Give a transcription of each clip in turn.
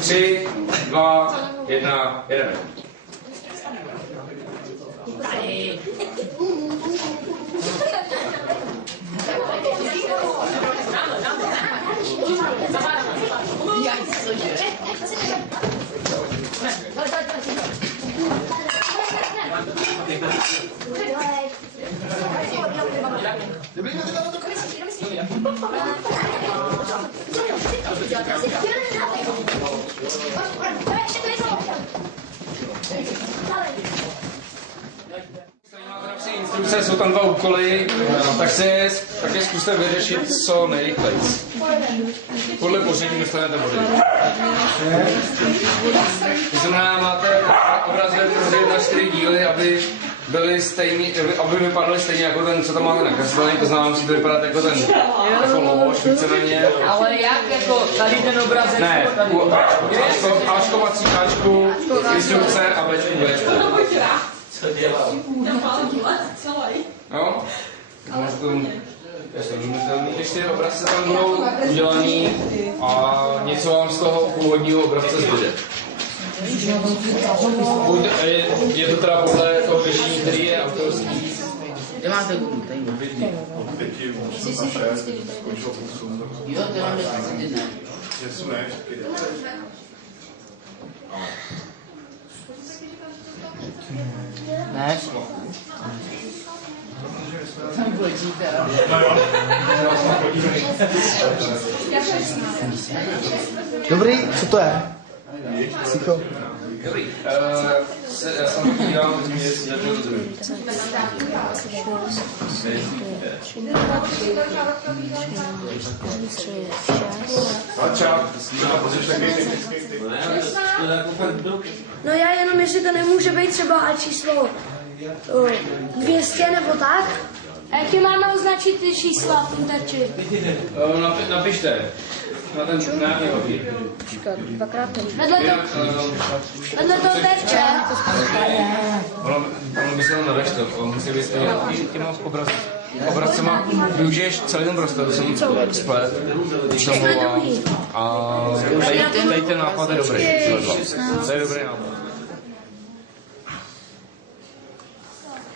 3, 2, 1, jedeme. Instrukce, jsou tam 2 úkoly, tak je zkuste vyřešit co nejrychleji. Podle pořadí dostanete body. To znamená, máte obrazové rozdělit na 4 díly, aby byly stejný, aby vypadaly stejně jako ten, co tam máte nakreslený, to znamená, musí to vypadat jako ten lovoš, víceméně. Ale jak jako tady ten obrazec? Ne, Ačko patří Ačku, instrukce a Bčku Bčku. Co dělám? Jo? Když ty obrazce tam budou udělaný a něco vám z toho původního obrazce zbyde. Je to teda podle toho řešení, který je autorský. Kde máte gudu? Tady mám. Od 5 musím tam prést, skončil 8. Jo, to mám 21. Že jsme Ne? Tam počítá. Dobrý, co to je? Psycho. Dobrý, já jsem to dělal, jestli to rozumím. No já jenom, jestli to nemůže být třeba číslo 200 nebo tak. A jak máme označit ty čísla v tom terči? Napište. Na ten nějaký hodí. Vedle toho terče. Ono by se to nevešto, to musí být stejně těma obrazcema. Využiješ celý ten prostor, to jsem splet, a tady ten nápad je dobrý. To je dobrý nápad.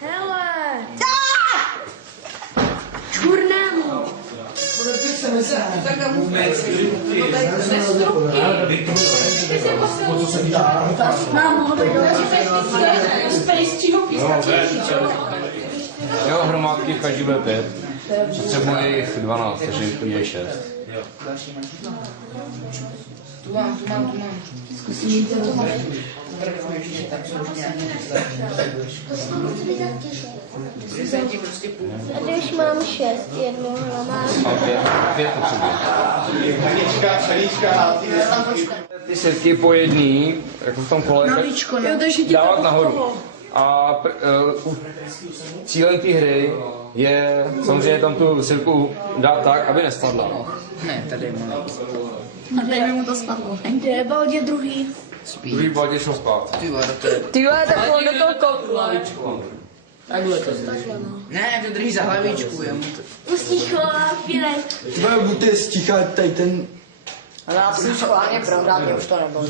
Hele! Čurnému! Jo, hromádky v každý bude 5. Potřebuji jich 12, takže je 6. Tu mám. Zkusím to mám. A když mám 6, jednou mám. A 5 potřebuji. Ty setky po jedný, jako v tom kole, dávat nahoru. A cílem té hry je samozřejmě tam tu silku dát tak, aby nespadla. Ne, tady je malý. A tady by mu to spadlo. Kde je baldě druhý? Druhý baldě šel spát. Ty vole, tak on do toho kouknu hlavičku. Takhle to ne, to drží za hlavičku, jo. Pustí chvíli. Tvoje buty stichá tady ten... Ale já jsem schválně prohrát, už to nebylo.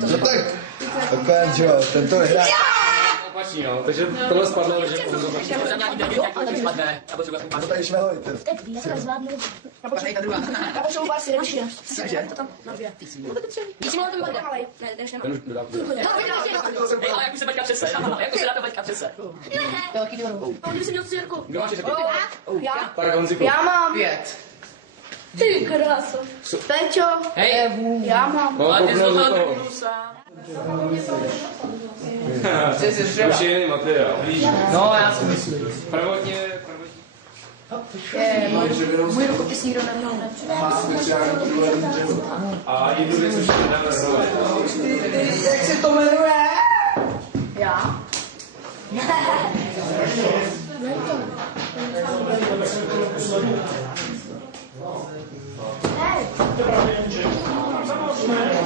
No tak, akorát, že jo, tento hra. Opačný, no, takže tohle spadlo, že to To tady švehoj, ten. Já potřebuji pár si nevíš, Cože? to tam na 2. Ty si mohla to vypadat malej. Ne, ten ještě nemám. Ale jak už se Baťka přese? Jak už se dá to Baťka přese? Velký důvod. A kdyby jsi měl círku? Kdo máš řekl? Já? Tak Honziku. Já mám. 5. Ty kráso. Peťo. Hej, Já mám. ale ty jsi do to toho. Už je jiný materiál. No, já si myslím. Prvotně... Můj rukopis nikdo neměl. A jednu věc už nedáme.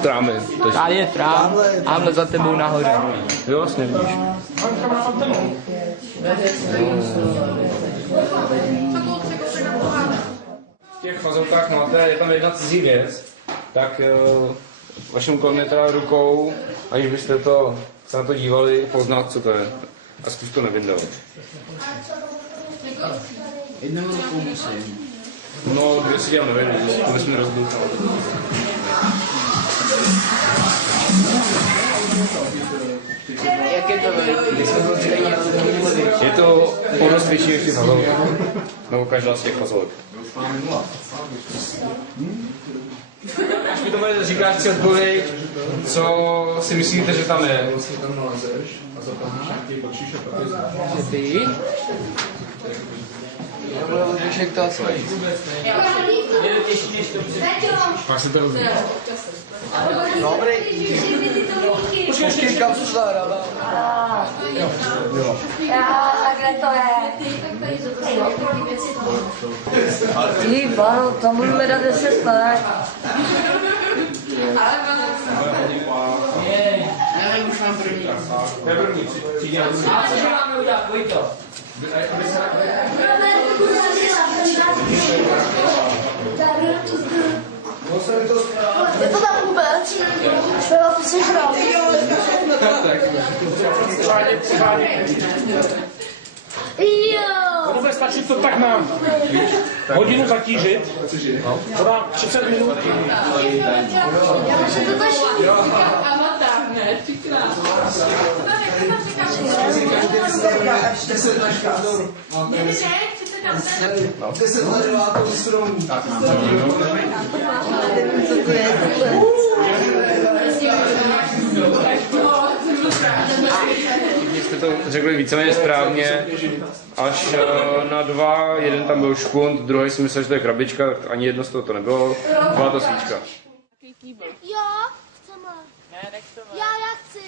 trámy. Tady je trám, tamhle za tebou nahoře. Jo, vlastně vidíš. V těch fazolkách máte, je tam jedna cizí věc, tak vaším úkolem je teda rukou, aniž byste se na to dívali, poznat, co to je. A zkus to nevydal. Jednou rukou musím. No, dvě si dělám nevím, to nesmí rozbít. Jak je to Je to o dost větší než ty fazolky. Nebo každá z těch fazolek. Až mi to bude říkáš si odpověď, co si myslíte, že tam je. ty? Nebo řešek to asi. Pak se to rozbí. Dobrý. Počkej, kam se zahrává? Kde to je? Ty bano, tam budeme dát 10 let. Nevím, už mám první. To je první, přijde. A co máme udělat, pojď to. Je to tam vůbec? Třeba to si hrál. Jo. To bude stačit, to tak mám. Hodinu zatížit. To dá 30 minut. Já už to taší. A natáhne, třikrát. Jste to řekli víceméně správně, až na 2, jeden tam byl špunt, druhý si myslel, že to je krabička, tak ani jedno z toho to nebylo, byla to svíčka. Jo, chceme. Já chci.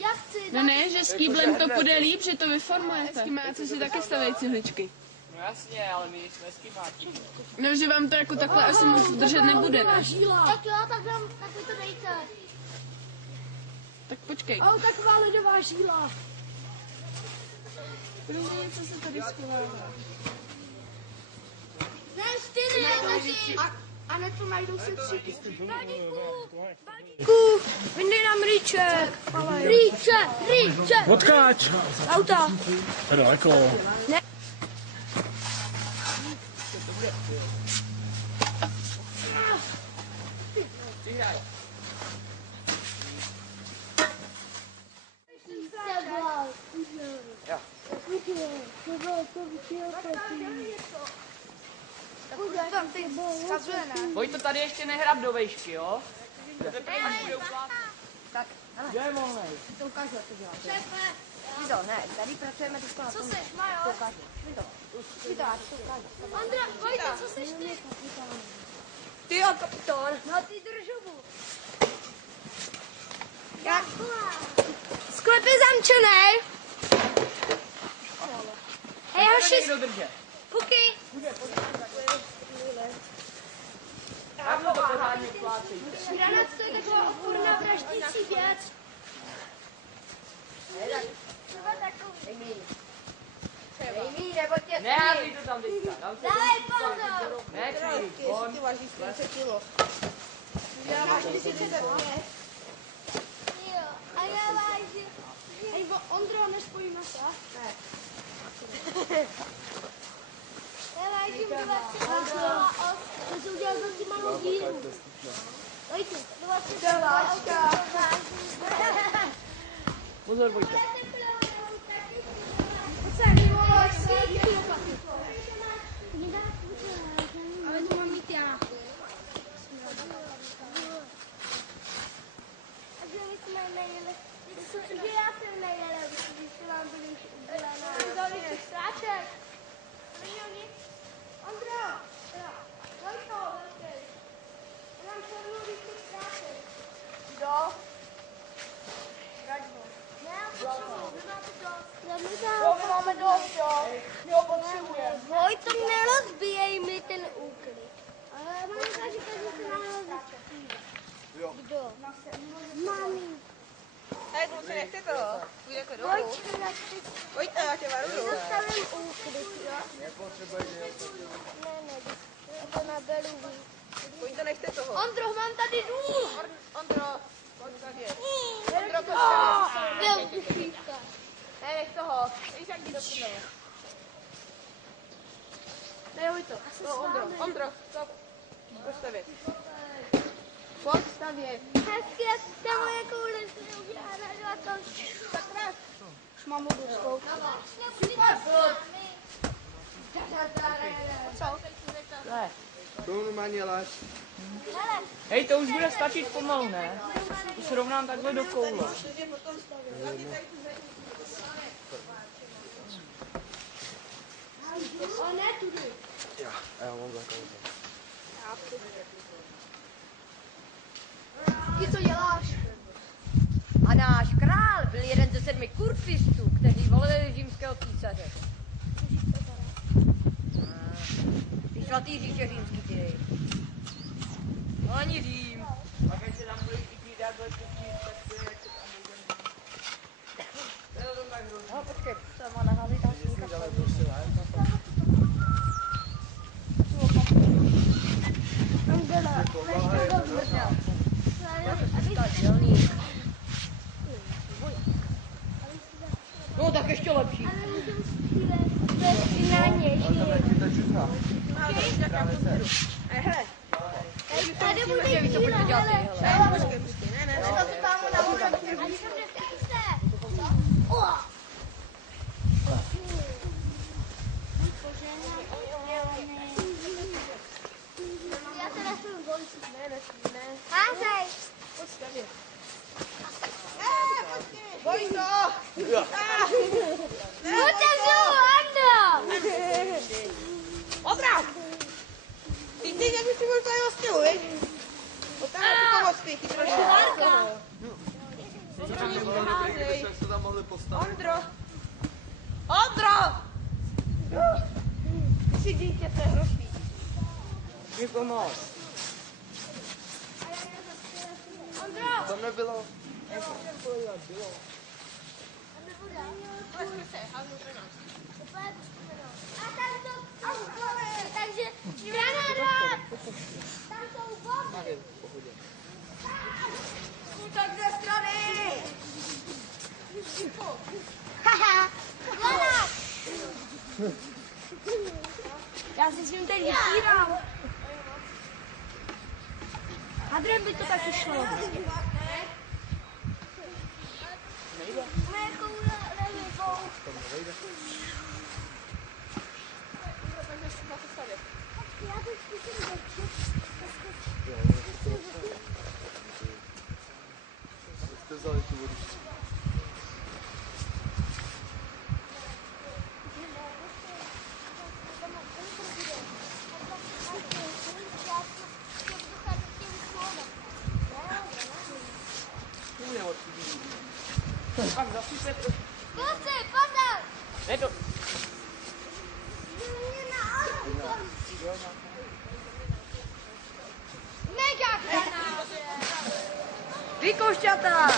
Já chci. No ne, že s kýblem to půjde líp, že to vyformujete. Skimáci si taky stavějí cihličky. No jasně, ale my jsme skimáti. No, že vám to jako takhle asi moc držet nebude, ne? Tak jo, tak mi to dejte. Tak počkej. Ale taková ledová žíla. Podívej, co se tady schovává. Ne, 4, a ne to najdou si 3. Balíku, vyndej nám rýček. Rýček. Odkáč. Auta. To je daleko. Pojď to tady ještě nehrab do vejšky, jo? Až bude uplácat. Tak, hele. Jo, je volnej. To ukážu, jak to děláš. Šéfe! Vido, ne, tady pracujeme teďka na tom. Co seš, Majo? To ukážu. Vido, já ti to ukážu. Ondra, Vojto, co seš ty? Ty jo, kapitán. No ty držovu. Jak? Sklep je zamčený. Hej, hoši. Puky. Granát to je taková oporná vraždící věc. Třeba takový. Dej mi, nebo tě Neházej to tam teďka. Dávej pozor. Ne, on. ty vážíš 30 kilo. Já vážím 35. Jo, a já vážím. Hej, Ondro, nespojíme se? Ne. Já vážím 22 kila a to jsem udělal za si malou díru. Dojte, 22 Pozor, pojďte. Ale to mám mít já. A že my jsme nejeli, že já jsem nejeli, když jsme vám byli udělaná. Vzali těch stráček. Není nic. Ondro, Vojto, velký. Nám šernou těch stráček. Kdo? Raďmo. Ne, já potřebuji, vy máte dost. Jo, my máme dost, jo. My ho potřebujeme. Vojto, nerozbíjej mi ten úklid. Ale já mám říkat, že se máme rozbíjet. Kdo? Mami. Hej, kluci, nechte to. Půjde jako dolů. Pojďte na ty. Pojďte, já tě varuju. Zastavím úkryt, jo? Ne, to naberu víc. Pojďte, nechte toho. Ondro, mám tady důl. Ondro, pojď tady. Ondro, pojď. Byl kušíka. Ne, nech toho. Víš, jak jdi do prdele. Nehoď to. No, Ondro, stop. Postavit. Postavit. Hezky, jak ta moje koule se udělá na to. Sakra. Už mám obrovskou. To normálně láš. Hej, to už bude stačit pomalu, ne? To se rovnám takhle do koule. O ne, tudy. Já mám za koule. Ty co děláš? A náš král byl jeden ze 7 kurfistů, kteří volili římského císaře. Ty svatý říše římský, ty. No ani Řím. Pak až se tam bude chtít takhle kupit, tak to je, jak se tam bude. No počkej, co má nahází tam sníka. Tam byla. No tak ještě lepší. Tady bude Víš, co pojďme dělat, díle, ty, hele. Ne, to se tam na úrovni. Ani to se. Já se nesmím vojít. Ne. Házej. Boj to! Otevřu Honda. Obraz! Ty jak by si byl tady o stěhu, viď? Tam je ty pomocky, ty trošku. Jak se tam mohli postavit? Ondro! Ondro! Ty jsi dítě, to je hrozný. Mi pomoct. To nebylo. Takže granát! Tam jsou bomby! Útok ze strany! Haha! Granát! Já si s ním teď vypírám. Hadrem by to taky šlo. Moje koule nevybou. Já to zkusím začít. Jste vzali tu vodu. Pak zasype trošku. Kluci, pozor! Ne to. Mega granát! Vykošťata!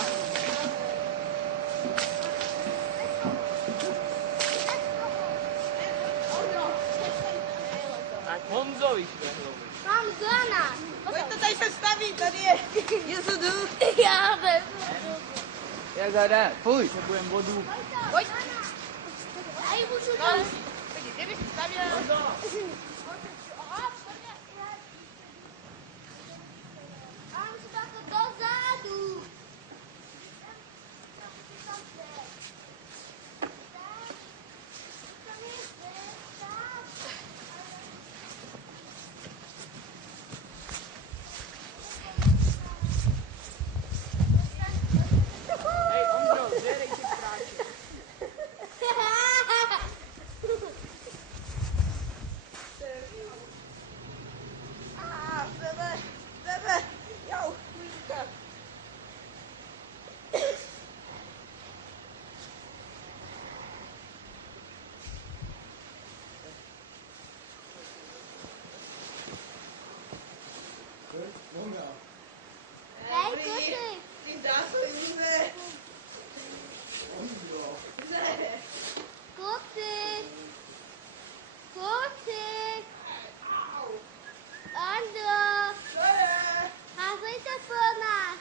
Tak Honzovi švehlovi. Mám granát! Pojďte, tady se staví, tady je. Jezu, jdu. Já vezmu. Jak zade? Půjď. Potřebujeme vodu. Pojď. Já ji můžu dát. Kdyby se stavěl. Mám si to jako dozadu. Hej, Ondro, zvěrej si práci. Kluci! Kluci! Andro! Házejte po nás!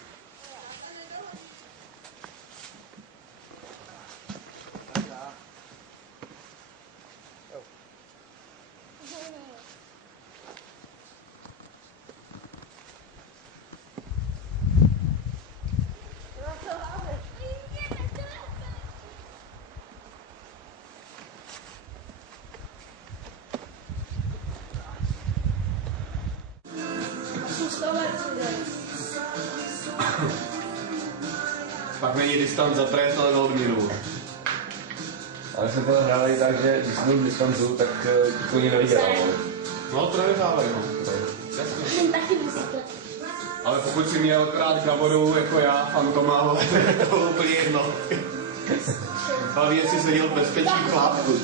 Pak není distanc za trest, ale za odměnu. Ale jsme to hráli tak, že když jsme byl v distancu, tak ti koni nevydělali. No to nevyhrávají, no. Ale pokud jsi měl krát Gaboru jako já, Fantoma, to bylo úplně jedno. Hlavně jsi seděl v bezpečí v chládku.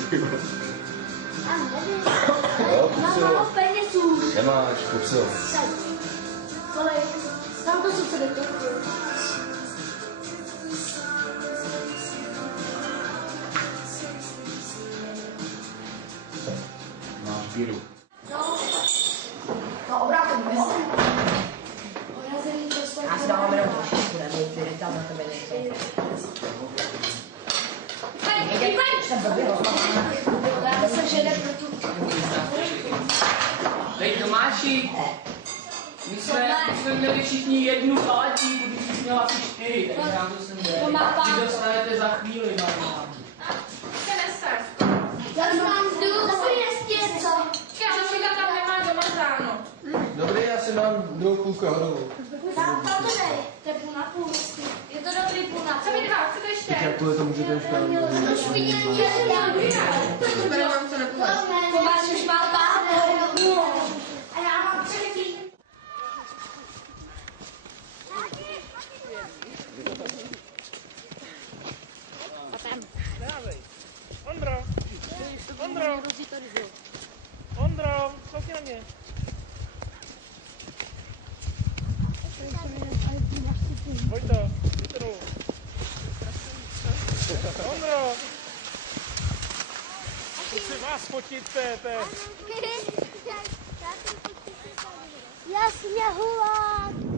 Mám málo penězů. Nemáš, kupsil. Kolik? Tam to jsou celé to. Máš bíru. No, obrátem, bez. Obrazený to Já si dávám jenom trošičku, nebo ty tam na tebe něco. Jsem blbě rozpadla. Já se žene pro tu. Hej, Tomáši, my jsme měli všichni jednu paletí, když jsi měla asi 4, takže nám to sem jde. Vy dostanete za chvíli, no. Já tam jdu, zase ještě co? Tam nemá doma ráno. Dobrý, já si dám druhou půlku hodovou. Tam to dej, to je půl na půl. Je to dobrý půl na půl. Co mi dá? Chcete ještě? Jak kvůli tomu, že to už tam... Už viděl něco, já Mám to nepůjde. Tomáš už má pátou. A já mám třetí. Ondro! Ondro! Ondro, koukni na mě. Vojto, jdi dolů. Ondro! Chci vás fotit, té. Já sněhulák.